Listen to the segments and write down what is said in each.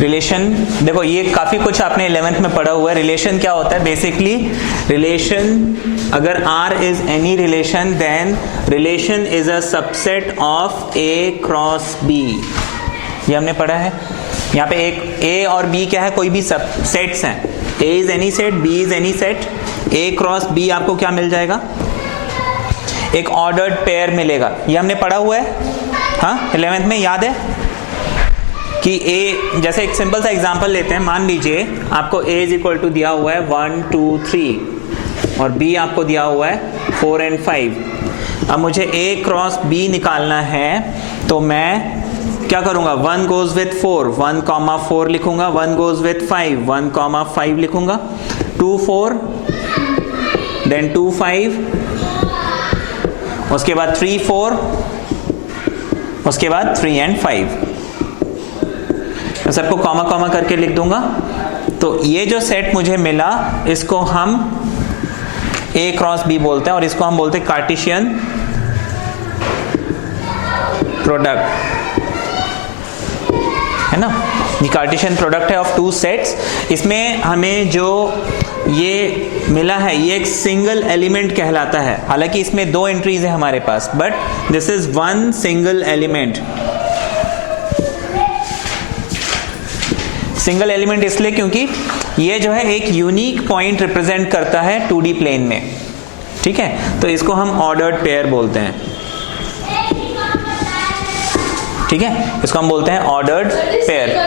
Relation देखो ये काफी कुछ आपने 11th में पढ़ा हुआ है। रिलेशन क्या होता है बेसिकली? रिलेशन, अगर R is any relation then relation is a subset of A cross B। ये हमने पढ़ा है। यहाँ पे एक A और B क्या है? कोई भी सब सेट्स हैं। A is any set, B is any set, A cross B आपको क्या मिल जाएगा? एक ऑर्डर्ड पेयर मिलेगा। ये हमने पढ़ा हुआ है, हाँ 11th में, याद है कि A, जैसे एक सिंपल सा एग्जांपल लेते हैं। मान लीजिए आपको A इज इक्वल टू दिया हुआ है 1 2 3 और B आपको दिया हुआ है 4 और 5। अब मुझे A क्रॉस B निकालना है तो मैं क्या करूंगा? 1 गोज विथ 4, 1,4 लिखूंगा। 1 गोज विथ 5, 1,5 लिखूंगा। 2 4 देन 2 5, उसके बाद 3 4, उसके बाद 3 और 5। मैं सबको कॉमा कॉमा करके लिख दूंगा। तो ये जो सेट मुझे मिला इसको हम A क्रॉस B बोलते हैं और इसको हम बोलते हैं कार्टेशियन प्रोडक्ट, है ना। ये कार्टेशियन प्रोडक्ट है ऑफ टू सेट्स। इसमें हमें जो ये मिला है ये एक सिंगल एलिमेंट कहलाता है। हालांकि इसमें 2 एंट्रीज है हमारे पास, but this is one single element. Single element इसलिए क्योंकि ये जो है एक यूनिक पॉइंट रिप्रेजेंट करता है 2D प्लेन में, ठीक है। तो इसको हम ऑर्डर्ड पेयर बोलते हैं, ठीक है। इसको हम बोलते हैं ऑर्डर्ड पेयर।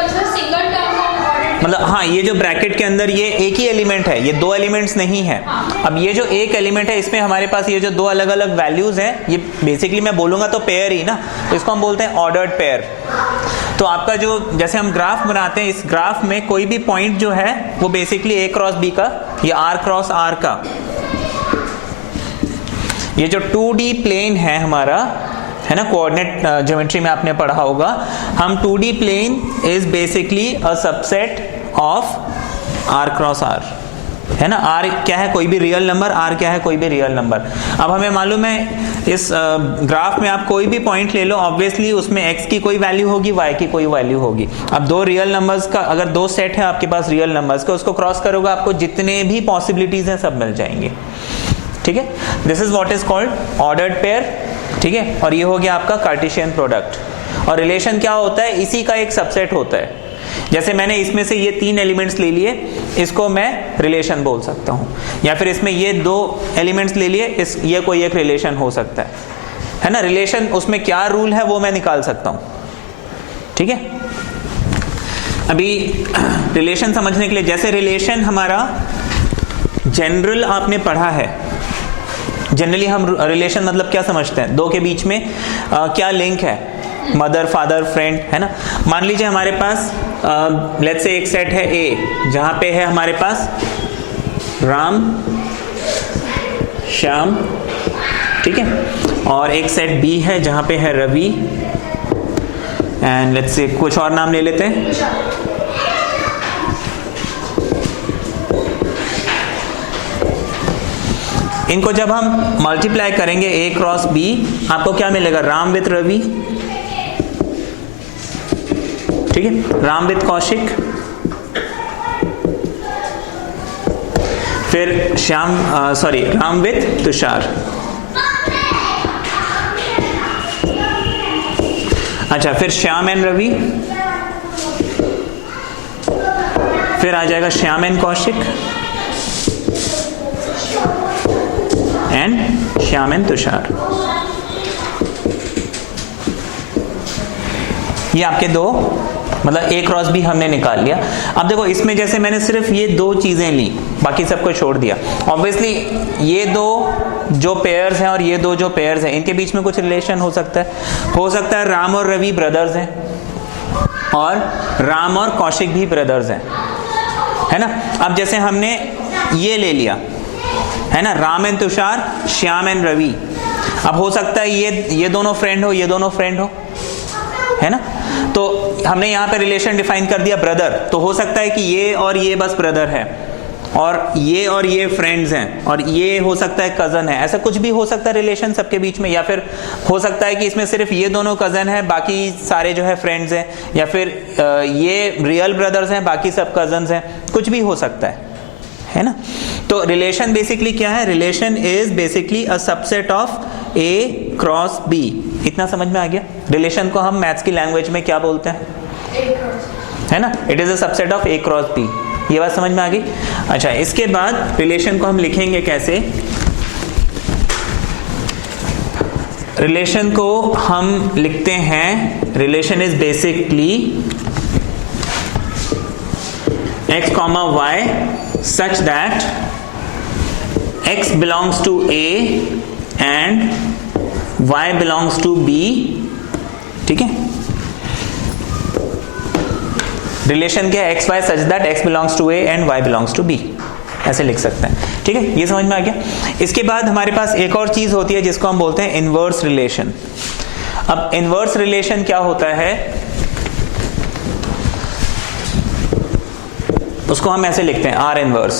मतलब हाँ, ये जो ब्रैकेट के अंदर ये एक ही एलिमेंट है, ये 2 एलिमेंट्स नहीं है। अब ये जो एक एलिमेंट है इसमें हमारे पास ये जो 2 अलग अलग वैल्यूज हैं, ये बेसिकली मैं बोलूंगा तो पेयर ही ना, तो इसको हम बोलते हैं ऑर्डर्ड पेयर। तो आपका जो, जैसे हम ग्राफ बनाते हैं, इस ग्राफ में कोई भी पॉइंट जो है वो बेसिकली A क्रॉस B का या R क्रॉस R का, ये जो 2D प्लेन है हमारा, है ना, कोऑर्डिनेट ज्योमेट्री में आपने पढ़ा होगा, हम 2D plane is basically a subset of R cross R, है ना। R क्या है? कोई भी रियल नंबर। R क्या है? कोई भी रियल नंबर। अब हमें मालूम है इस ग्राफ में आप कोई भी पॉइंट ले लो, ऑब्वियसली उसमें x की कोई वैल्यू होगी, y की कोई वैल्यू होगी। अब 2 रियल नंबर्स का, अगर 2 सेट है आपके पास रियल नंबर्स का, उसको क्रॉस करोगे आपको जितने भी पॉसिबिलिटीज हैं सब मिल जाएंगे, ठीक है। This is what is called ordered pair, ठीक है। और ये हो गया आपका कार्टेशियन प्रोडक्ट। और रिलेशन क्या होता है? इसी का एक सबसेट होता है। जैसे मैंने इसमें से ये 3 एलिमेंट्स ले लिए, इसको मैं रिलेशन बोल सकता हूं, या फिर इसमें ये 2 एलिमेंट्स ले लिए, ये कोई एक रिलेशन हो सकता है ना। रिलेशन, उसमें क्या रूल है वो मैं निकाल सकता हूं, ठीक है। अभी रिलेशन समझने के लिए, जैसे रिलेशन हमारा जनरल आपने पढ़ा है, जनरली हम रिलेशन मतलब क्या समझते हैं? 2 के बीच में क्या लिंक है? मदर फादर फ्रेंड, है ना। मान लीजिए हमारे पास लेट्स से एक सेट है A, जहां पे है हमारे पास राम श्याम, ठीक है। और एक सेट B है जहां पे है रवि एंड लेट्स से कुछ और नाम ले लेते हैं, इनको जब हम मल्टीप्लाई करेंगे A क्रॉस B, आपको क्या मिलेगा? राम विथ रवि, ठीक है। राम विथ कौशिक, फिर श्याम राम विथ तुषार। अच्छा, फिर श्याम एंड रवि, फिर आ जाएगा Shyam and Kaushik and Shyam and Tushar. ये आपके 2, मतलब A क्रॉस B हमने निकाल लिया। अब देखो इसमें जैसे मैंने सिर्फ ये 2 चीजें ली, बाकी सबको छोड़ दिया। ऑब्वियसली ये 2 जो पेयर्स हैं और ये 2 जो पेयर्स हैं, इनके बीच में कुछ रिलेशन हो सकता है। राम और रवि ब्रदर्स हैं और राम और कौशिक भी ब्रदर्स हैं, है ना। अब जैसे हमने ये ले लिया, है ना, राम एंड तुषार, श्याम एंड रवि। अब हो सकता है ये दोनों फ्रेंड हो, ये दोनों फ्रेंड हो, है ना। तो हमने यहाँ पे रिलेशन डिफाइन कर दिया ब्रदर, तो हो सकता है कि ये और ये बस ब्रदर है, और ये फ्रेंड्स हैं और ये हो सकता है कजन है, ऐसा कुछ भी हो सकता है रिलेशन सबके बीच में, या फिर हो सकता है कि इसमें सिर्फ ये दोनों कजन हैं बाकी सारे जो है फ्रेंड्स हैं, या फिर ये रियल ब्रदर्स हैं बाकी सब कजन्स हैं, कुछ भी हो सकता है ना। तो रिलेशन बेसिकली क्या है? Relation is basically a subset of A cross B. इतना समझ में आ गया? रिलेशन को हम मैथ्स की लैंग्वेज में क्या बोलते हैं? है ना, it is a subset of A cross B. ये बात समझ में आ गई? अच्छा, इसके बाद रिलेशन को हम लिखेंगे कैसे? रिलेशन को हम लिखते हैं, relation is basically x, y such that x belongs to A and y belongs to B। ठीक है, रिलेशन क्या है? X y such that x belongs to A and y belongs to B, ऐसे लिख सकते हैं। ठीक है, ये समझ में आ गया। इसके बाद हमारे पास एक और चीज होती है जिसको हम बोलते हैं इनवर्स रिलेशन। अब इनवर्स रिलेशन क्या होता है, उसको हम ऐसे लिखते हैं आर इनवर्स।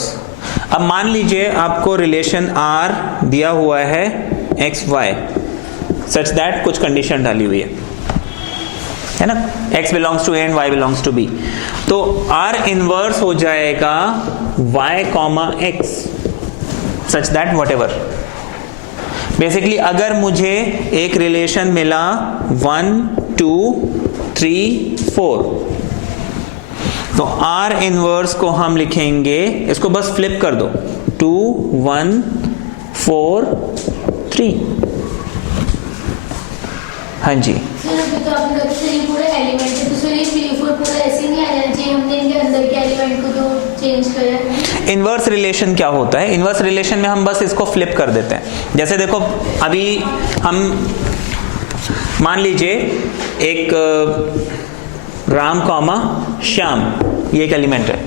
अब मान लीजिए आपको रिलेशन आर दिया हुआ है एक्स वाई सच दैट कुछ कंडीशन डाली हुई है ना, x belongs to A and y belongs to b। तो r इनवर्स हो जाएगा y comma x such that whatever. Basically अगर मुझे एक रिलेशन मिला 1 2 3 4, तो r इनवर्स को हम लिखेंगे, इसको बस फ्लिप कर दो, 2 1 4 3। हाँ जी, तो आपने कहा कि ये पूरा एलिमेंट है, तो सर ये 3 4 पूरा ऐसे नहीं आ जाना चाहिए, हमने इनके अंदर के एलिमेंट को तो चेंज करा है। इनवर्स रिलेशन क्या होता है? इनवर्स रिलेशन में हम बस इसको फ्लिप कर देते हैं। जैसे देखो, अभी हम मान लीजिए एक राम कॉमा श्याम, ये एक एलिमेंट है,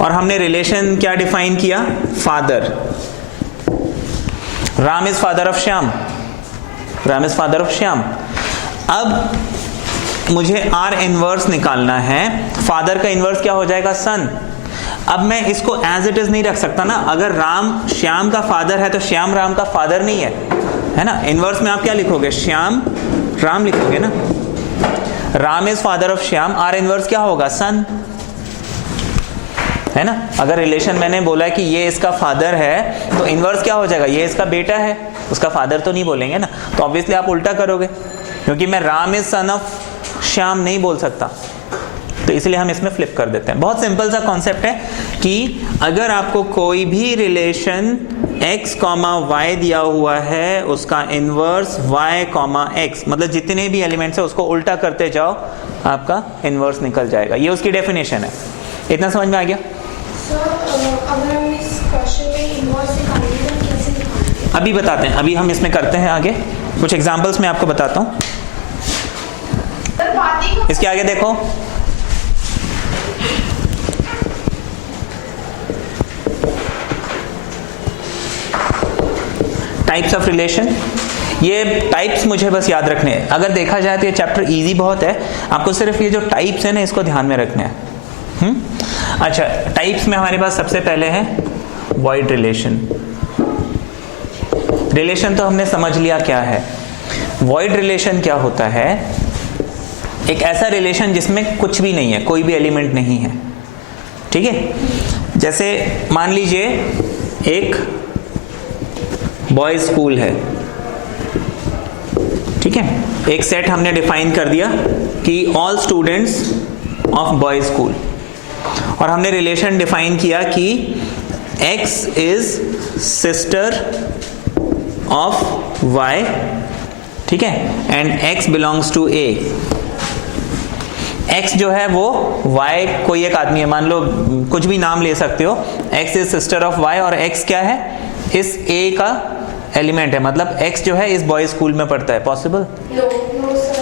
और हमने रिलेशन क्या डिफाइन किया? Father. Ram is father of Shyam, Ram is father of Shyam. अब मुझे आर इनवर्स निकालना है, फादर का इनवर्स क्या हो जाएगा? सन। अब मैं इसको एज इट इज नहीं रख सकता ना, अगर राम श्याम का फादर है तो श्याम राम का फादर नहीं है ना। इनवर्स में आप क्या लिखोगे? श्याम राम लिखोगे ना। Ram is father of Shyam, are inverse क्या होगा? सन, है ना। अगर रिलेशन मैंने बोला कि ये इसका फादर है, तो इनवर्स क्या हो जाएगा? ये इसका बेटा है, उसका फादर तो नहीं बोलेंगे ना, तो ऑब्वियसली आप उल्टा करोगे, क्योंकि मैं Ram is son of Shyam नहीं बोल सकता, तो इसलिए हम इसमें फ्लिप कर देते हैं। बहुत सिंपल सा कॉन्सेप्ट है कि अगर आपको कोई भी रिलेशन x कॉमा y दिया हुआ है, उसका इनवर्स y कॉमा x, मतलब जितने भी एलिमेंट्स है उसको उल्टा करते जाओ, आपका इनवर्स निकल जाएगा। ये उसकी डेफिनेशन है। इतना समझ में आ गया? अगर हम इस क्वेश्चन में इनवर्स निकालेंगे तो कैसे निकालेंगे? अभी बताते हैं, अभी हम इसमें करते हैं आगे कुछ एग्जांपल्स में आपको बताता हूँ। इसके आगे देखो, टाइप्स ऑफ रिलेशन। ये टाइप्स मुझे बस याद रखने हैं। अगर देखा जाए तो ये चैप्टर इजी बहुत है, आपको सिर्फ ये जो टाइप्स है ना इसको ध्यान में रखना है। अच्छा, टाइप्स में हमारे पास सबसे पहले है वॉइड रिलेशन। रिलेशन तो हमने समझ लिया क्या है। वॉइड रिलेशन क्या होता है? एक ऐसा रिलेशन जिसमें कुछ भी नहीं है, कोई भी एलिमेंट नहीं है। ठीक है, जैसे मान लीजिए एक बॉयज स्कूल है, ठीक है, एक सेट हमने डिफाइन कर दिया कि all students of boys school, और हमने रिलेशन डिफाइन किया कि x is sister of y, ठीक है, and x belongs to a। x जो है वो y कोई एक आदमी है, मान लो कुछ भी नाम ले सकते हो, x is sister of y, और x क्या है? इस a का एलिमेंट है, मतलब x जो है इस बॉयज स्कूल में पढ़ता है। पॉसिबल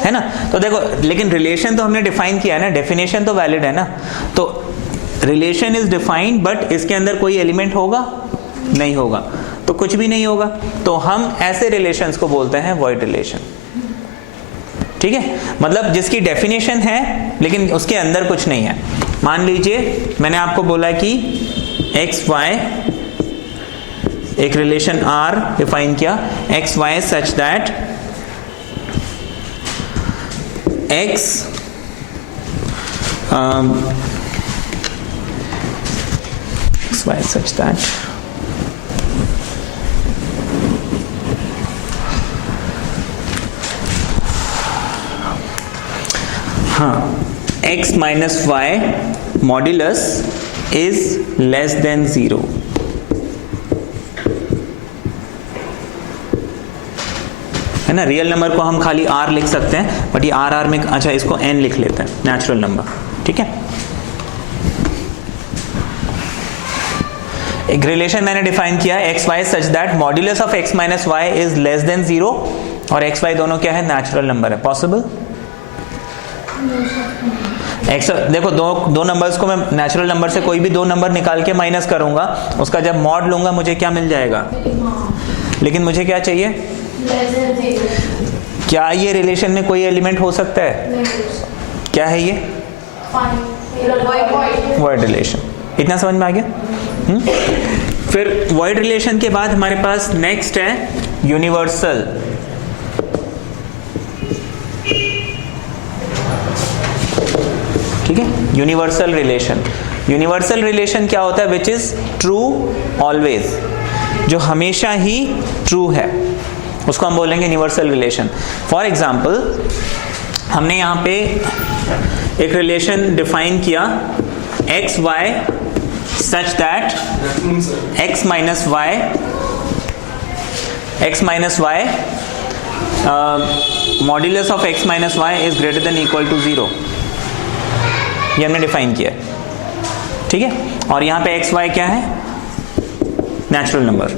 है ना? तो देखो, लेकिन रिलेशन तो हमने डिफाइन किया है ना, डेफिनेशन तो वैलिड है ना। तो रिलेशन इज डिफाइंड, बट इसके अंदर कोई एलिमेंट होगा? नहीं होगा, तो कुछ भी नहीं होगा। तो हम ऐसे रिलेशंस को बोलते हैं वॉइड रिलेशन। ठीक है, मतलब जिसकी डेफिनेशन है लेकिन उसके अंदर कुछ नहीं है। मान लीजिए मैंने आपको बोला कि एक्स वाई, एक रिलेशन आर डिफाइन किया, x y such that x y such that x minus y modulus is less than 0। है ना, रियल नंबर को हम खाली r लिख सकते हैं, बट ये r में, अच्छा इसको n लिख लेते हैं, नेचुरल नंबर। ठीक है, एक रिलेशन मैंने डिफाइन किया x y such that modulus of x minus y is less than 0 और x y दोनों क्या है, नेचुरल नंबर है। पॉसिबल? एक्स, देखो दो नंबर्स को मैं नेचुरल नंबर से कोई भी दो नंबर निकाल के माइनस करूंगा, उसका जब मॉड लूंगा मुझे क्या मिल जाएगा, लेकिन मुझे क्या चाहिए, क्या ये रिलेशन में कोई एलिमेंट हो सकता है? क्या है ये? Void relation. इतना समझ में आ गया? फिर वॉइड रिलेशन के बाद हमारे पास नेक्स्ट है यूनिवर्सल। ठीक है, यूनिवर्सल रिलेशन। यूनिवर्सल रिलेशन क्या होता है? विच इज ट्रू ऑलवेज, जो हमेशा ही ट्रू है, उसको हम बोलेंगे यूनिवर्सल रिलेशन। फॉर एग्जाम्पल, हमने यहाँ पे एक रिलेशन डिफाइन किया x y such that x minus y modulus of x minus y is greater than equal to 0। ये हमने डिफाइन किया है। ठीक है, और यहाँ पे एक्स वाई क्या है, नेचुरल नंबर।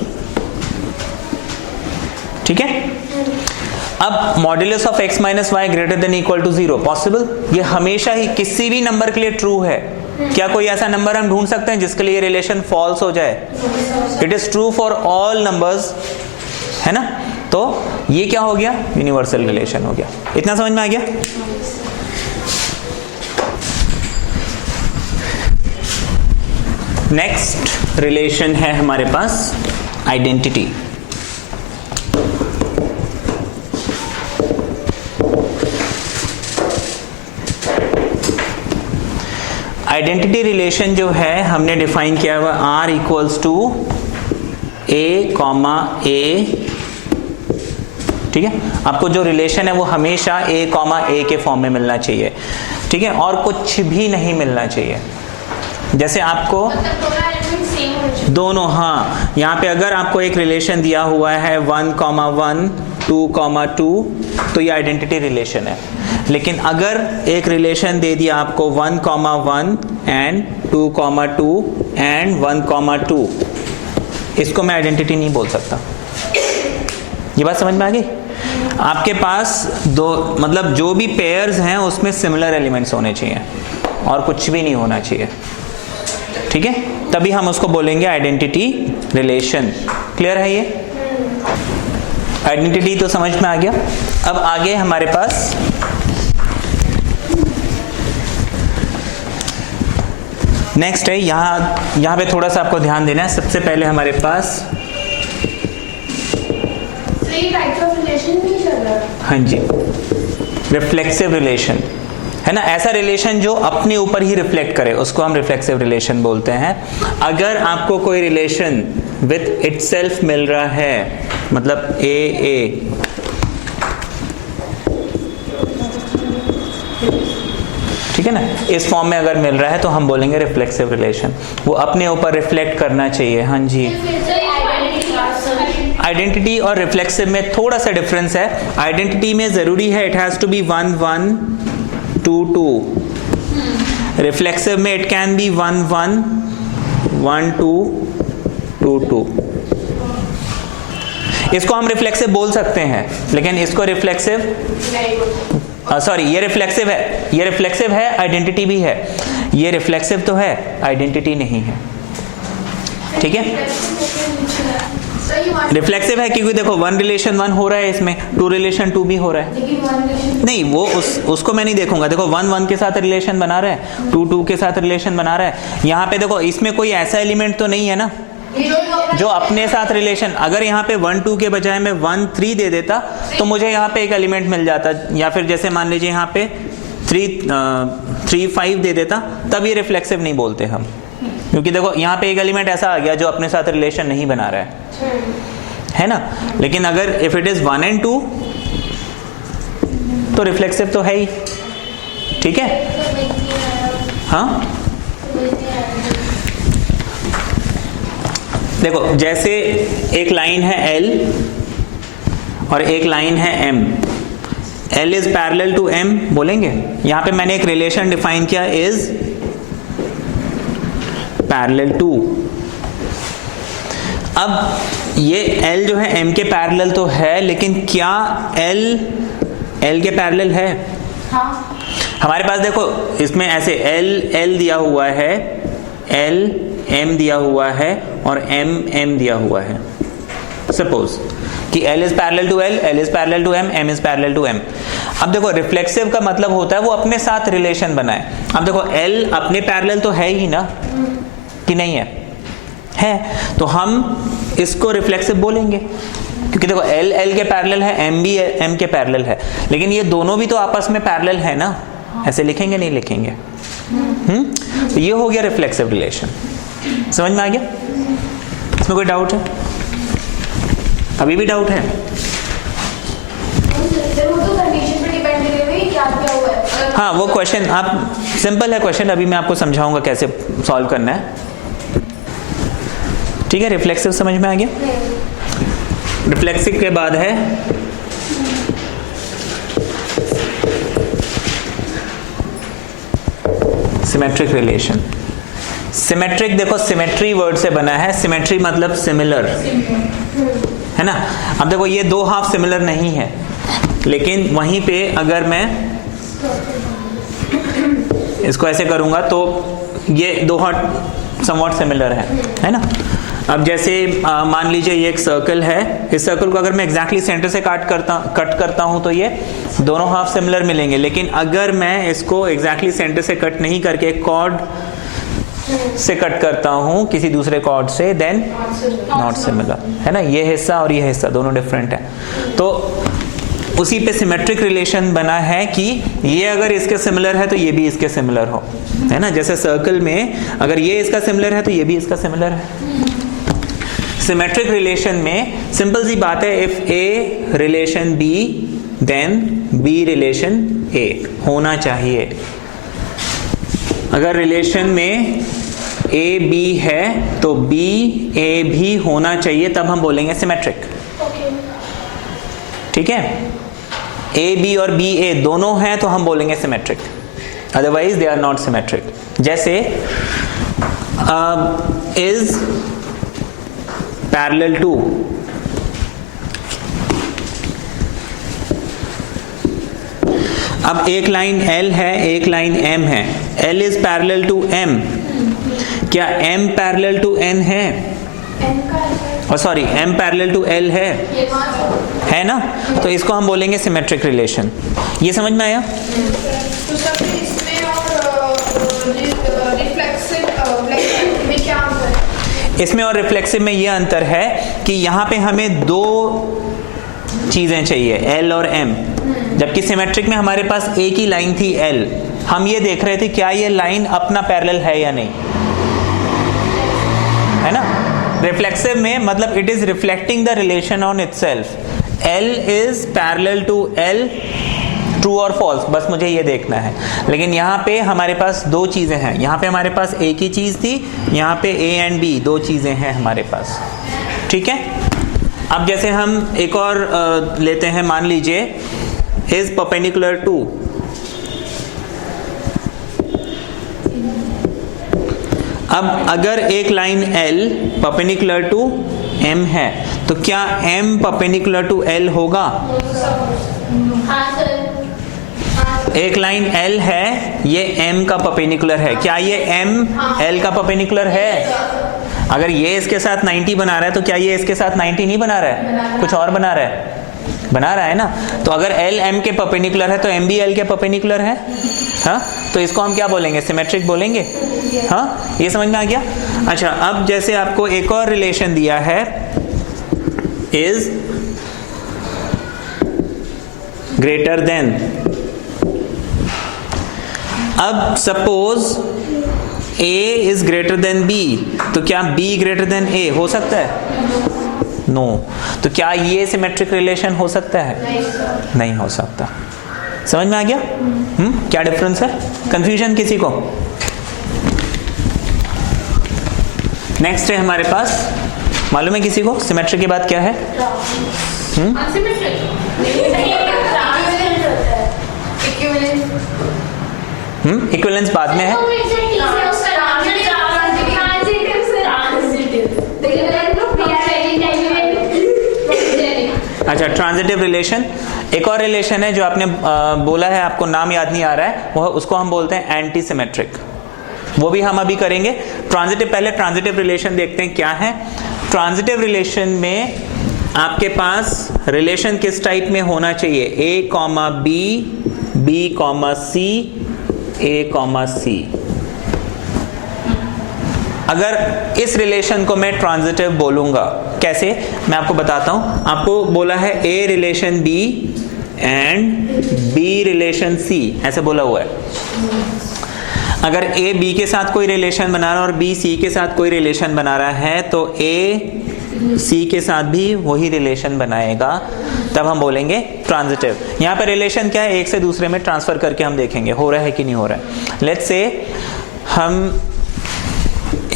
ठीक है, अब modulus of x minus y greater than equal to 0 possible? ये हमेशा ही किसी भी नंबर के लिए ट्रू है। क्या कोई ऐसा नंबर हम ढूंढ सकते हैं जिसके लिए रिलेशन फॉल्स हो जाए? It is true for all numbers, है ना। तो ये क्या हो गया, यूनिवर्सल रिलेशन हो गया। इतना समझ में आ गया? नेक्स्ट रिलेशन है हमारे पास आइडेंटिटी। आइडेंटिटी रिलेशन जो है हमने डिफाइन किया हुआ R equals to A comma A. ठीक है, आपको जो रिलेशन है वो हमेशा ए कॉमा ए के फॉर्म में मिलना चाहिए। ठीक है, और कुछ भी नहीं मिलना चाहिए। जैसे आपको दोनों, हाँ, यहाँ पे अगर आपको एक रिलेशन दिया हुआ है 1,1 2,2 तो ये आइडेंटिटी रिलेशन है। लेकिन अगर एक रिलेशन दे दिया आपको 1,1 एंड 2,2 एंड 1,2, इसको मैं आइडेंटिटी नहीं बोल सकता। ये बात समझ में आ गई? आपके पास दो, मतलब जो भी पेयर्स हैं उसमें सिमिलर एलिमेंट्स होने चाहिए और कुछ भी नहीं होना चाहिए। ठीक है, तभी हम उसको बोलेंगे आइडेंटिटी रिलेशन। क्लियर है ये? आइडेंटिटी तो समझ में आ गया। अब आगे हमारे पास नेक्स्ट है, यहाँ पे थोड़ा सा आपको ध्यान देना है। सबसे पहले हमारे पास हाँ जी, रिफ्लेक्सिव रिलेशन है ना। ऐसा रिलेशन जो अपने ऊपर ही रिफ्लेक्ट करे उसको हम रिफ्लेक्सिव रिलेशन बोलते हैं। अगर आपको कोई रिलेशन विथ इटसेल्फ मिल रहा है, मतलब ए ए, ठीक है ना, इस फॉर्म में अगर मिल रहा है तो हम बोलेंगे रिफ्लेक्सिव रिलेशन। वो अपने ऊपर रिफ्लेक्ट करना चाहिए। हाँ जी, आइडेंटिटी और रिफ्लेक्सिव में थोड़ा सा डिफरेंस है। आइडेंटिटी में जरूरी है it has to be 1 1 2 2। Reflexive में इट कैन बी 1 1 1 2 2 2। इसको हम रिफ्लेक्सिव बोल सकते हैं, लेकिन इसको रिफ्लेक्सिव सॉरी, ये रिफ्लेक्सिव है, ये रिफ्लेक्सिव है, आइडेंटिटी भी है। ये रिफ्लेक्सिव तो है, आइडेंटिटी नहीं है। ठीक है, रिफ्लेक्सिव है क्योंकि देखो 1 रिलेशन 1 हो रहा है, इसमें 2 रिलेशन 2 भी हो रहा है। लेकिन 1 रिलेशन नहीं, वो उसको मैं नहीं देखूंगा। देखो 1 1 के साथ रिलेशन बना रहा है, 2 2 के साथ रिलेशन बना रहा है। यहाँ पे देखो इसमें कोई ऐसा एलिमेंट तो नहीं है ना जो अपने साथ रिलेशन, अगर यहाँ पे 1 2 के बजाय मैं 1 3 दे देता तो मुझे यहाँ पे एक एलिमेंट मिल जाता, या फिर जैसे मान लीजिए यहाँ पे 3 5 दे देता, तब ये रिफ्लेक्सिव नहीं बोलते हम, क्योंकि देखो यहाँ पे एक एलिमेंट ऐसा आ गया जो अपने साथ रिलेशन नहीं बना रहा है ना। लेकिन अगर इफ इट इज 1 and 2 तो रिफ्लेक्सिव तो है ही, ठीक है। हाँ देखो जैसे एक लाइन है L और एक लाइन है M, L is parallel to M बोलेंगे। यहां पे मैंने एक रिलेशन डिफाइन किया, इज पैरेलल टू। अब ये L जो है M के पैरेलल तो है, लेकिन क्या L के पैरेलल है? हाँ। हमारे पास देखो इसमें ऐसे L दिया हुआ है, L M दिया हुआ है और M दिया हुआ है। सपोज कि L is parallel to L, L is parallel to M, M is parallel to M। अब देखो रिफ्लेक्सिव का मतलब होता है वो अपने साथ रिलेशन बनाए। अब देखो L अपने पैरेलल तो है ही ना, कि नहीं है, तो हम इसको रिफ्लेक्सिव बोलेंगे, क्योंकि देखो L के पैरेलल है, M भी M के पैरेलल है, लेकिन ये दोनों भी तो आपस में पैरेलल है ना। ऐसे लिखेंगे नहीं लिखेंगे? तो ये हो गया रिफ्लेक्सिव रिलेशन। समझ में आ गया? इसमें कोई डाउट है? अभी भी डाउट है? वो तो कंडीशन पे डिपेंड करेगा कि क्या हुआ है। हाँ वो क्वेश्चन आप सिंपल है क्वेश्चन, अभी मैं आपको समझाऊंगा कैसे सॉल्व करना है, ठीक है। रिफ्लेक्सिव समझ में आ गया? रिफ्लेक्सिव के बाद है सिमेट्रिक रिलेशन। सिमेट्रिक देखो सिमेट्री वर्ड से बना है, सिमेट्री मतलब सिमिलर, है ना। अब देखो ये दो हाफ सिमिलर नहीं है, लेकिन वहीं पे अगर मैं इसको ऐसे करूंगा तो ये दो हाफ समवॉट सिमिलर है ना। अब जैसे मान लीजिए ये एक सर्कल है, इस सर्कल को अगर मैं एग्जैक्टली सेंटर से कट करता हूं तो ये दोनों हाफ सिमिलर मिलेंगे, लेकिन अगर मैं इसको एग्जैक्टली सेंटर से कट नहीं करके कॉर्ड से कट करता हूं किसी दूसरे कॉर्ड से, देन नॉट सिमिलर, है ना। ये हिस्सा और ये हिस्सा दोनों डिफरेंट है। तो उसी पे सिमेट्रिक रिलेशन बना है कि ये अगर इसके सिमिलर है तो ये भी इसके सिमिलर हो, है ना। जैसे सर्कल में अगर ये इसका सिमिलर है तो ये भी इसका सिमिलर है। सिमेट्रिक रिलेशन में सिंपल सी बात है, if A relation B then B relation A होना चाहिए। अगर रिलेशन में ए बी है तो बी ए भी होना चाहिए, तब हम बोलेंगे सिमेट्रिक, ठीक है। ए बी और बी ए दोनों हैं तो हम बोलेंगे symmetric, otherwise they are not symmetric. जैसे इज पैरेलल टू, अब एक लाइन L है एक लाइन M है, L is parallel to M, क्या M पैरेलल टू N है? Sorry M parallel to L है ना, तो इसको हम बोलेंगे सिमेट्रिक रिलेशन। ये समझ में आया? तो सर इसमें और रिफ्लेक्सिव में क्या अंतर है? इसमें और रिफ्लेक्सिव में ये अंतर है कि यहाँ पे हमें दो चीजें चाहिए, L और M, जबकि सिमेट्रिक में हमारे पास एक ही लाइन थी L। हम ये देख रहे थे क्या ये लाइन अपना पैरेलल है या नहीं, है ना। रिफ्लेक्सिव में मतलब it is reflecting the relation on itself. L is parallel to L, true और फॉल्स, बस मुझे ये देखना है। लेकिन यहाँ पे हमारे पास दो चीजें हैं, यहाँ पे हमारे पास एक ही चीज थी, यहाँ पे A एंड B दो चीजें हैं हमारे पास, ठीक है। अब जैसे हम एक और लेते हैं, मान लीजिए इज परपेंडिकुलर टू, अब अगर एक line L perpendicular to M है तो क्या M परपेंडिकुलर टू L होगा? हाँ सर। एक लाइन L है, ये M का परपेंडिकुलर है, क्या ये M L का परपेंडिकुलर है? अगर ये इसके साथ 90 बना रहा है तो क्या ये इसके साथ 90 नहीं बना रहा है? कुछ और बना रहा है? बना रहा है ना। तो अगर L M के परपेंडिकुलर है तो M भी L के परपेंडिकुलर है। हाँ, तो इसको हम क्या बोलेंगे? सिमेट्रिक बोलेंगे। हाँ, ये समझ में आ गया। अच्छा, अब जैसे आपको एक और रिलेशन दिया है, इज ग्रेटर देन। अब suppose A is greater then B, तो क्या B ग्रेटर देन A हो सकता है? नो। तो क्या ये सिमेट्रिक रिलेशन हो सकता है? नहीं हो सकता। समझ में आ गया? क्या डिफरेंस है? कंफ्यूजन किसी को? नेक्स्ट है हमारे पास, मालूम है किसी को सिमेट्रिक के बाद क्या है? इक्विवेलेंस बाद में है। अच्छा, ट्रांजिटिव रिलेशन। एक और रिलेशन है जो आपने बोला है, आपको नाम याद नहीं आ रहा है, वो उसको हम बोलते हैं एंटी सिमेट्रिक। वो भी हम अभी करेंगे। ट्रांजिटिव, पहले ट्रांजिटिव रिलेशन देखते हैं क्या है। ट्रांजिटिव रिलेशन में आपके पास रिलेशन किस टाइप में होना चाहिए? A comma B, B comma C, A comma C। अगर इस रिलेशन को मैं ट्रांजिटिव बोलूंगा, कैसे? मैं आपको बताता हूं। आपको बोला है A relation B and B relation C, ऐसे बोला हुआ है। अगर A B के साथ कोई रिलेशन बना रहा है और B C के साथ कोई रिलेशन बना रहा है, तो A C के साथ भी वही रिलेशन बनाएगा, तब हम बोलेंगे ट्रांजिटिव। यहां पर रिलेशन क्या है? एक से दूसरे में ट्रांसफर करके हम देखेंगे हो रहा है कि नहीं हो रहा है। लेट्स से हम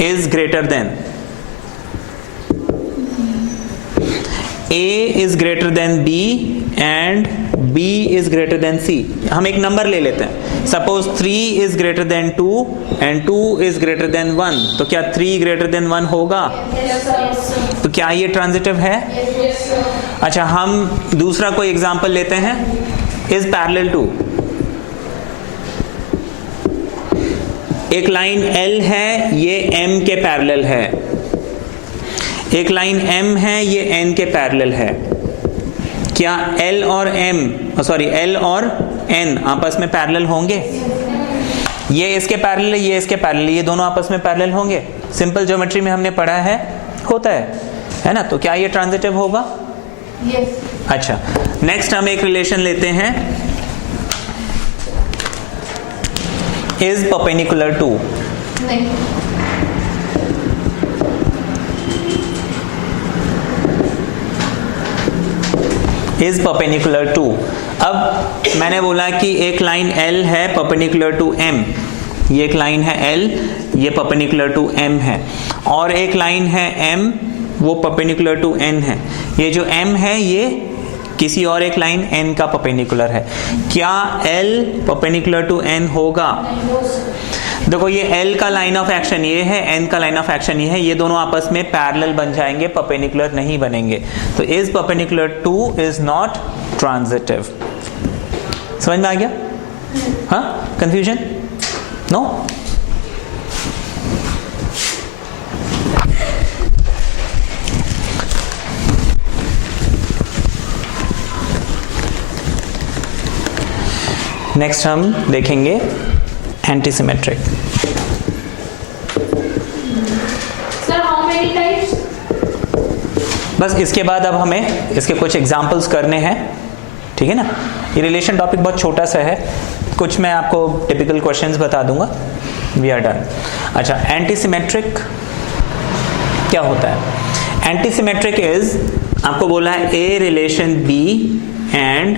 is greater than, A is greater than B and B is greater than C। हम एक नंबर ले लेते हैं। Suppose 3 is greater than 2 and 2 is greater than 1, तो क्या 3 greater than 1 होगा? तो क्या ये ट्रांजिटिव है? अच्छा, हम दूसरा कोई एग्जांपल लेते हैं। is parallel to, एक लाइन L है, ये M के पैरेलल है। एक लाइन M है, ये N के पैरेलल है। क्या L और N आपस में पैरेलल होंगे? ये इसके पैरेलल है, ये इसके पैरेलल, ये दोनों आपस में पैरेलल होंगे। सिंपल ज्योमेट्री में हमने पढ़ा है, होता है ना। तो क्या ये ट्रांजिटिव होगा? yes। अच्छा, नेक्स्ट हम एक रिलेशन लेते हैं, is perpendicular to। नहीं। is perpendicular to। अब मैंने बोला कि एक लाइन L है perpendicular to M, ये एक लाइन है L, ये perpendicular to M है, और एक लाइन है M, वो perpendicular to N है। ये जो M है ये किसी और एक लाइन N का परपेंडिकुलर है। क्या L परपेंडिकुलर टू N होगा? देखो, ये L का लाइन ऑफ एक्शन ये है, N का लाइन ऑफ एक्शन ये है, ये दोनों आपस में पैरेलल बन जाएंगे, परपेंडिकुलर नहीं बनेंगे। तो is perpendicular two is not transitive. समझ में आ गया? हाँ, कंफ्यूजन? नो? नेक्स्ट हम देखेंगे antisymmetric. Sir, how many types? बस इसके बाद अब हमें इसके कुछ एग्जांपल्स करने हैं, ठीक है ना। ये रिलेशन टॉपिक बहुत छोटा सा है, कुछ मैं आपको टिपिकल क्वेश्चंस बता दूंगा, वी आर डन। अच्छा, एंटीसिमेट्रिक क्या होता है? एंटीसिमेट्रिक इज, आपको बोला है A relation B and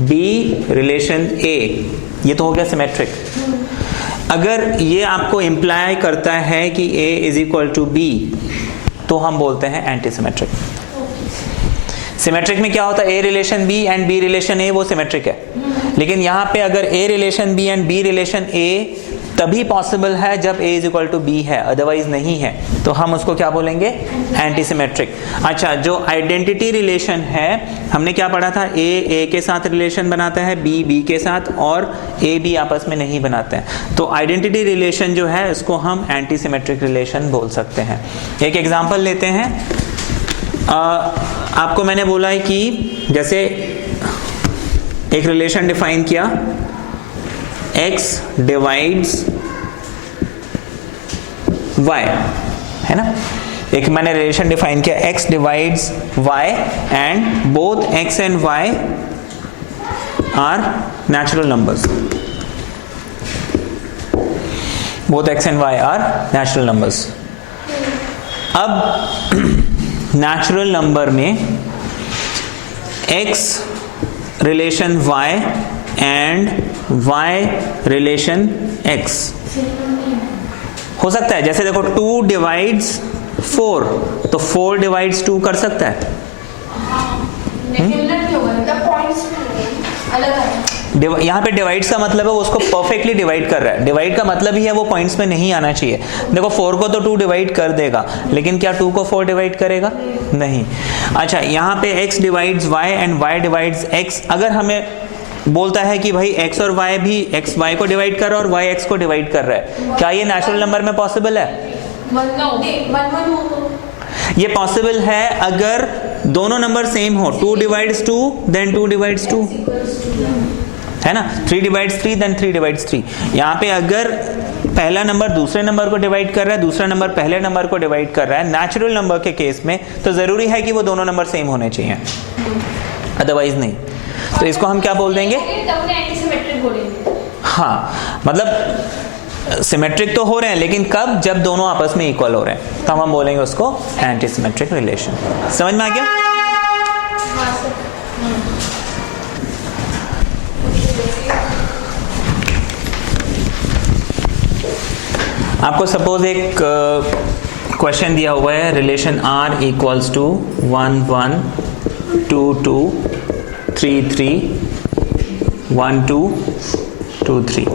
B relation A, ये तो हो गया सिमेट्रिक। अगर ये आपको इंप्लाई करता है कि ए इज इक्वल टू बी, तो हम बोलते हैं एंटीसिमेट्रिक। सिमेट्रिक में क्या होता है? A relation B and B relation A, वो सिमेट्रिक है। लेकिन यहाँ पे अगर A relation B and B relation A तभी पॉसिबल है जब a is equal to b है, अदरवाइज नहीं है। तो हम उसको क्या बोलेंगे? एंटीसिमेट्रिक। अच्छा, जो आइडेंटिटी रिलेशन है, हमने क्या पढ़ा था? a के साथ रिलेशन बनाता है, b के साथ, और a b आपस में नहीं बनाते हैं। तो आइडेंटिटी रिलेशन जो है इसको हम एंटीसिमेट्रिक रिलेशन बोल सकते हैं। एक एग्जांपल लेते हैं। आपको मैंने बोला है कि जैसे एक रिलेशन डिफाइन किया, x डिवाइड्स y, है ना? एक मैंने रिलेशन डिफाइन किया, x divides y and both x and y are natural numbers. Both x and y are natural numbers. अब नेचुरल नंबर में x relation y and y relation x हो सकता है। जैसे देखो 2 डिवाइड्स 4, तो 4 डिवाइड्स 2 कर सकता है। यहाँ पे डिवाइड्स का मतलब है वो उसको परफेक्टली डिवाइड कर रहा है। डिवाइड का मतलब ही है वो पॉइंट्स में नहीं आना चाहिए। देखो 4 को तो 2 डिवाइड कर देगा, लेकिन क्या 2 को 4 डिवाइड करेगा? नहीं। अच्छा, यहाँ पे x divides y and y divides x, अगर हमें बोलता है कि भाई x और y भी x y को डिवाइड कर रहा है और y x को डिवाइड कर रहा है, क्या ये नेचुरल नंबर में पॉसिबल है? ये पॉसिबल है अगर दोनों नंबर सेम हो। 2 डिवाइड्स 2 देन 2 डिवाइड्स 2, है ना? 3 डिवाइड्स 3 देन 3 डिवाइड्स 3। यहाँ पे अगर पहला नंबर दूसरे नंबर को डिवाइड कर रहा है, दूसरा नंबर पहले नंबर को डिवाइड कर रहा है, नेचुरल नंबर के केस में, तो जरूरी है कि वो दोनों नंबर सेम होने चाहिए, अदरवाइज नहीं। तो इसको हम क्या बोल देंगे? हाँ, मतलब सिमेट्रिक तो हो रहे हैं, लेकिन कब? जब दोनों आपस में इक्वल हो रहे हैं, तो हम बोलेंगे उसको एंटीसिमेट्रिक रिलेशन। समझ में आ गया? आपको सपोज एक क्वेश्चन दिया हुआ है, रिलेशन R इक्वल्स टू 1 1 2 2 3 3 1 2 2 3।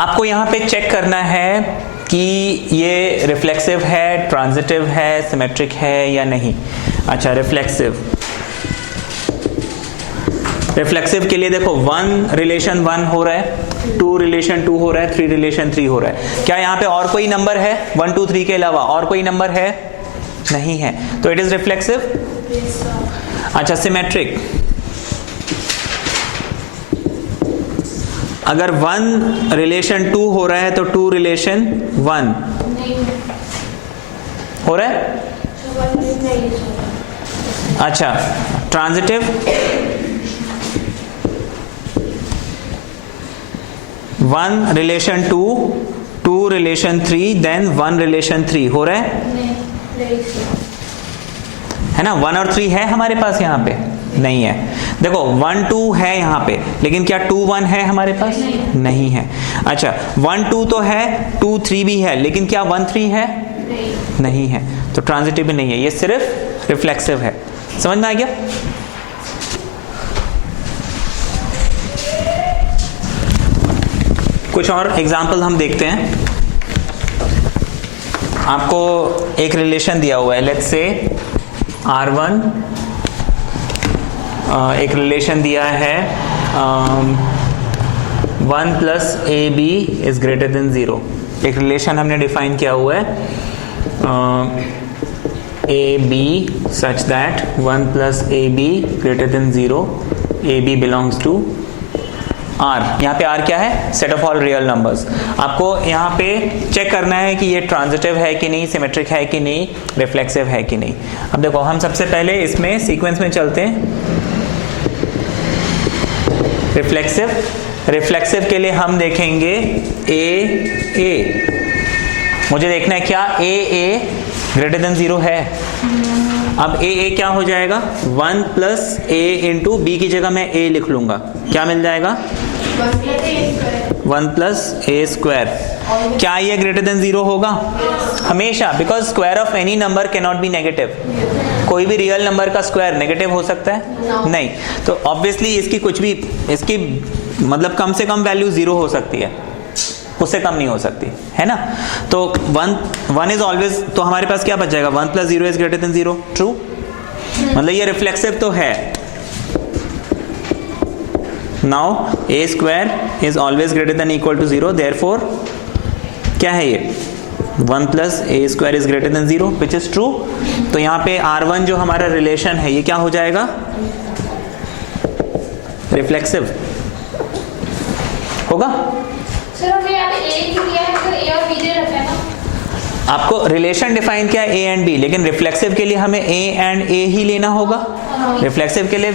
आपको यहाँ पे चेक करना है कि ये रिफ्लेक्सिव है, ट्रांजिटिव है, सिमेट्रिक है या नहीं। अच्छा, रिफ्लेक्सिव के लिए देखो 1 रिलेशन 1 हो रहा है, 2 रिलेशन 2 हो रहा है, 3 रिलेशन 3 हो रहा है। क्या यहाँ पे और कोई नंबर है 1 2 3 के अलावा? और कोई नंबर है? नहीं है, तो इट इज रिफ्लेक्सिव। अच्छा, सिमेट्रिक, अगर 1 रिलेशन 2 हो रहा है तो 2 रिलेशन 1 हो रहा है। अच्छा, transitive, 1 relation 2 2 relation 3 then 1 relation 3 हो रहा है ना? 1 और 3 है हमारे पास, यहाँ पे नहीं है। देखो 1 2 है यहाँ पे, लेकिन क्या 2 1 है हमारे पास? नहीं है। अच्छा, 1 2 तो है, 2 3 भी है, लेकिन क्या 1 3 है? नहीं है, तो ट्रांजिटिव भी नहीं है, ये सिर्फ रिफ्लेक्सिव है। समझ में आ गया? कुछ और एग्जाम्पल हम देखते हैं। आपको एक रिलेशन दिया हुआ है, लेट्स से R1, एक रिलेशन दिया है 1 plus AB is greater than 0। एक रिलेशन हमने डिफाइन किया हुआ है AB such that 1 plus AB greater than 0, AB belongs to R। यहाँ पे R क्या है? Set of all real numbers. आपको यहाँ पे चेक करना है कि ये ट्रांजिटिव है कि नहीं, सिमेट्रिक है कि नहीं, रिफ्लेक्सिव है कि नहीं। अब देखो, हम सबसे पहले इसमें सीक्वेंस में चलते हैं। रिफ्लेक्सिव के लिए हम देखेंगे A मुझे देखना है क्या A ग्रेटर देन 0 है। अब A क्या हो जाएगा? 1 प्लस A इंटू B की जगह मैं A लिख लूंगा, क्या मिल जाएगा? 1 प्लस A स्क्वायर। क्या ये ग्रेटर देन 0 होगा? हमेशा, because square of any number can not be negative. कोई भी रियल नंबर का स्क्वायर नेगेटिव हो सकता है? नहीं। तो ऑब्वियसली इसकी मतलब कम से कम वैल्यू 0 हो सकती है, उससे कम नहीं हो सकती, है ना। तो वन इज ऑलवेज, तो हमारे पास क्या बच जाएगा, 1 + 0 इज ग्रेटर देन 0, ट्रू। मतलब ये रिफ्लेक्सिव तो है। Now a² is always greater than equal to 0, therefore क्या है ये, 1 + a² is greater than 0, which is true. तो यहाँ पे R1 जो हमारा रिलेशन है ये क्या हो जाएगा, रिफ्लेक्सिव होगा। सर हमें यहाँ पे ए क्यों दिया है, अगर ए और बी दे रखा है ना। आपको रिलेशन डिफाइन किया है ए एंड बी, लेकिन रिफ्लेक्सिव के लिए हमें ए एंड ए ही लेना होगा। रिफ्लेक्सिव के लिए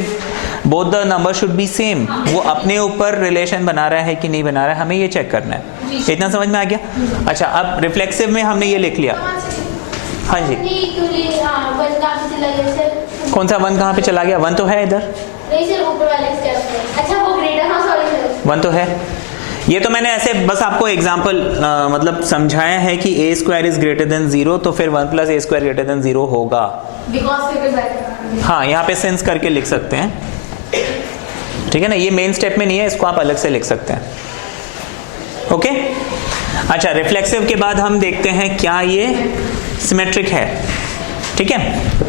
both the number should be same. वो अपने ऊपर रिलेशन बना रहा है कि नहीं बना रहा है, हमें ये चेक करना है। इतना समझ में आ गया। अच्छा, अब रिफ्लेक्सिव में हमने ये लिख लिया। हाँ जी, वन कहाँ पे चला गया सर? कौन सा 1 कहाँ पे चला गया, 1 तो है इधर। नहीं सर, ऊपर वाले स्टेप पे। अच्छा वो ग्रेटर, हाँ सॉरी सर, 1 तो है। ये तो मैंने ऐसे बस आपको एग्जांपल मतलब समझाया है कि a² इज ग्रेटर देन 0, तो फिर 1 + a² ग्रेटर देन 0 होगा। बिकॉज हाँ, यहाँ पे सेंस करके लिख सकते हैं, ठीक है ना। ये मेन स्टेप में नहीं है, इसको आप अलग से लिख सकते हैं। ओके। अच्छा, रिफ्लेक्सिव के बाद हम देखते हैं क्या ये सिमेट्रिक है, ठीक है।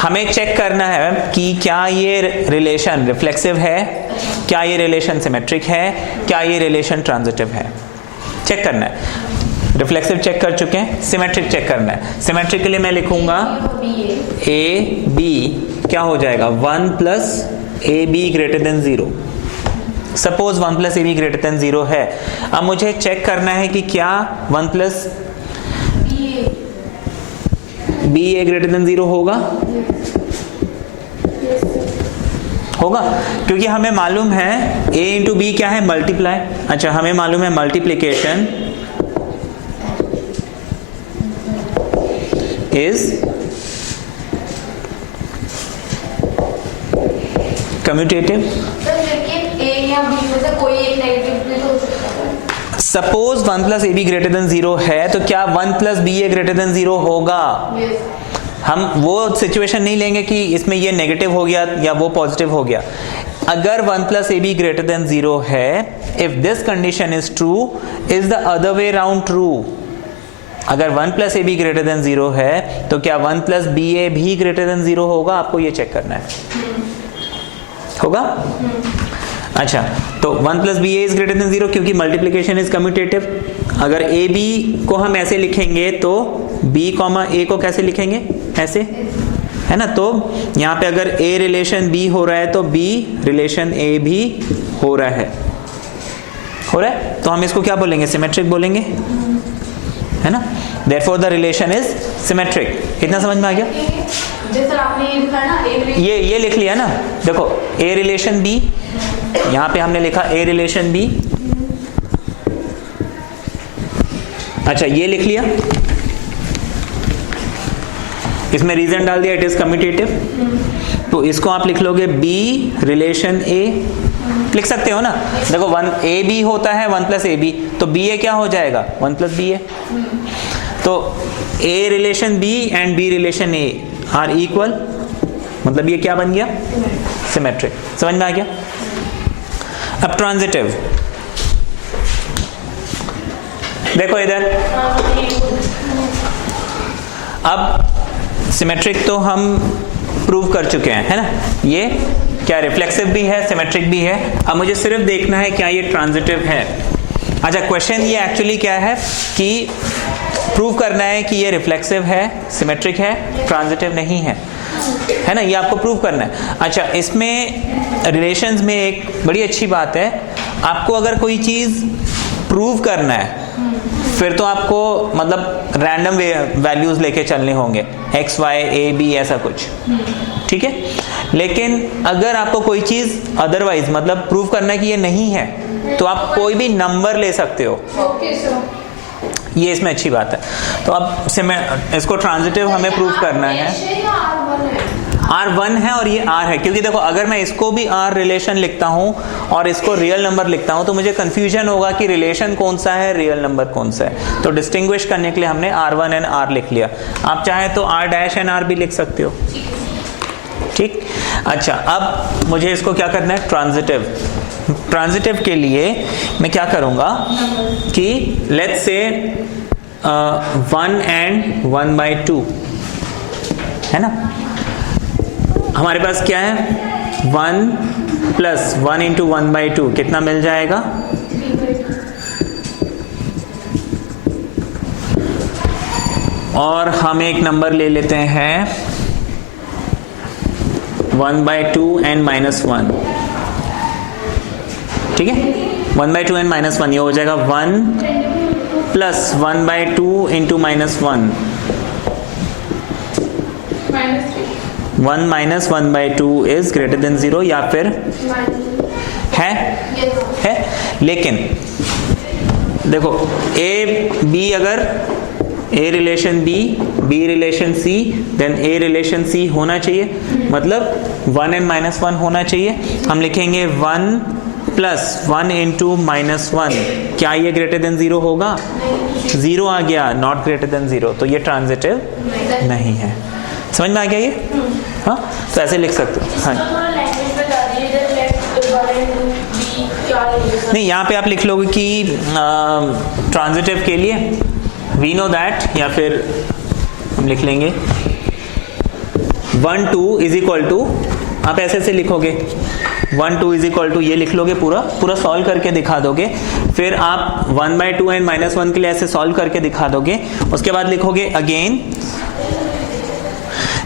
हमें चेक करना है कि क्या ये रिलेशन रिफ्लेक्सिव है, क्या ये रिलेशन सिमेट्रिक है, क्या ये रिलेशन ट्रांजिटिव है, चेक करना है। रिफ्लेक्सिव चेक कर चुके हैं, सिमेट्रिक चेक करना है। सिमेट्रिक के लिए मैं लिखूंगा ए बी क्या हो जाएगा, 1 + ab greater than 0। Suppose 1 + ab greater than 0 है। अब मुझे चेक करना है कि क्या 1 + ba ग्रेटर देन 0 होगा, होगा, क्योंकि हमें मालूम है a × b क्या है, मल्टीप्लाई। अच्छा, हमें मालूम है multiplication is commutative. Suppose 1 + ab greater than 0 है, तो क्या 1 + ba ग्रेटर देन 0 होगा। हम वो सिचुएशन नहीं लेंगे कि इसमें ये नेगेटिव हो गया या वो पॉजिटिव हो गया। अगर 1 + ab ग्रेटर देन 0 है, if this condition is true, is the other way round true. अगर 1 + ab ग्रेटर देन 0 है, तो क्या 1 + ba भी ग्रेटर देन 0 होगा, आपको ये चेक करना है, होगा। अच्छा, तो 1 + ba इज ग्रेटर देन 0 क्योंकि मल्टीप्लिकेशन इज कम्यूटेटिव। अगर a b को हम ऐसे लिखेंगे तो b, a को कैसे लिखेंगे, ऐसे, है ना। तो यहाँ पे अगर a रिलेशन b हो रहा है तो b रिलेशन a भी हो रहा है, तो हम इसको क्या बोलेंगे, सिमेट्रिक बोलेंगे, है ना। Therefore the relation is symmetric। इतना समझ में आ गया। जैसे आपने ये लिखा ना, ये लिख लिया ना, देखो a रिलेशन b, यहाँ पे हमने लिखा a रिलेशन b। अच्छा, ये लिख लिया, इसमें रीजन डाल दिया, इट इज कम्यूटेटिव। तो इसको आप लिख लोगे b रिलेशन a, लिख सकते हो ना। देखो 1 a b होता है 1 + ab, तो ba क्या हो जाएगा, 1 + ba। तो a relation b and b relation a are equal, मतलब ये क्या बन गया, सिमेट्रिक। समझ में आ गया। अब ट्रांजिटिव देखो इधर। अब सिमेट्रिक तो हम प्रूव कर चुके हैं, है ना। ये क्या रिफ्लेक्सिव भी है, सिमेट्रिक भी है। अब मुझे सिर्फ देखना है क्या ये ट्रांजिटिव है। अच्छा, क्वेश्चन ये एक्चुअली क्या है कि प्रूव करना है कि ये रिफ्लेक्सिव है, सिमेट्रिक है, ट्रांजिटिव नहीं है, है ना। ये आपको प्रूव करना है। अच्छा, इसमें रिलेशंस में एक बड़ी अच्छी बात है, आपको अगर कोई चीज प्रूव करना है फिर तो आपको मतलब रैंडम वैल्यूज लेके चलने होंगे, x, y, a, b ऐसा कुछ, ठीक है। लेकिन अगर आपको कोई चीज अदरवाइज मतलब प्रूव करना है कि ये नहीं है, तो आप कोई भी नंबर ले सकते हो। ओके सर, ये इसमें अच्छी बात है। तो अब इसको ट्रांजिटिव हमें प्रूव करना है। R1 है और ये R है, क्योंकि देखो अगर मैं इसको भी R रिलेशन लिखता हूं और इसको रियल नंबर लिखता हूं तो मुझे कंफ्यूजन होगा कि रिलेशन कौन सा है, रियल नंबर कौन सा है। तो डिस्टिंग्विश करने के लिए हमने R1 एंड R लिख लिया। आप चाहे तो R' एंड R भी लिख सकते हो, ठीक। अच्छा, अब मुझे इसको क्या करना है, ट्रांजिटिव। ट्रांजिटिव के लिए मैं क्या करूंगा कि लेट्स से 1 and 1/2 है ना, हमारे पास क्या है 1 प्लस 1 इंटू 1/2 कितना मिल जाएगा, और हम एक नंबर ले लेते हैं 1/2 and -1, ठीक है। 1/2 and -1 ये हो जाएगा 1 plus 1/2 into -1, 1 minus 1/2 is greater than 0, या फिर है। लेकिन देखो ए बी, अगर A relation B, B relation C, then a relation सी होना चाहिए, मतलब 1 and -1 होना चाहिए। हम लिखेंगे 1 प्लस 1 इंटू -1, क्या ये ग्रेटर देन 0 होगा, 0 आ गया, नॉट ग्रेटर देन 0, तो ये ट्रांजिटिव नहीं है। समझ में आ गया ये? हाँ, तो ऐसे लिख सकते हो। हाँ, नहीं यहाँ पे आप लिख लोगे कि ट्रांजिटिव के लिए वी नो दैट, या फिर हम लिख लेंगे 1 2 इज इक्वल टू, आप ऐसे लिखोगे 1 2 इज इक्वल टू, ये लिख लोगे, पूरा सॉल्व करके दिखा दोगे। फिर आप 1/2 एंड -1 के लिए ऐसे सॉल्व करके दिखा दोगे। उसके बाद लिखोगे अगेन,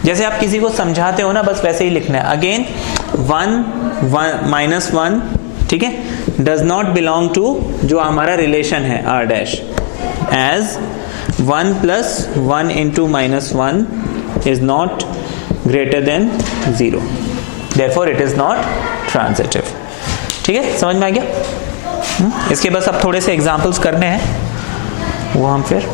जैसे आप किसी को समझाते हो ना, बस वैसे ही लिखना है। अगेन 1 -1, ठीक है, डज नॉट बिलोंग टू जो हमारा रिलेशन है R dash, as 1 plus 1 into -1 is not greater than 0, therefore it is not transitive। ठीक है, समझ में आ गया? इसके बस अब थोड़े से एग्जाम्पल्स करने हैं, वो हम फिर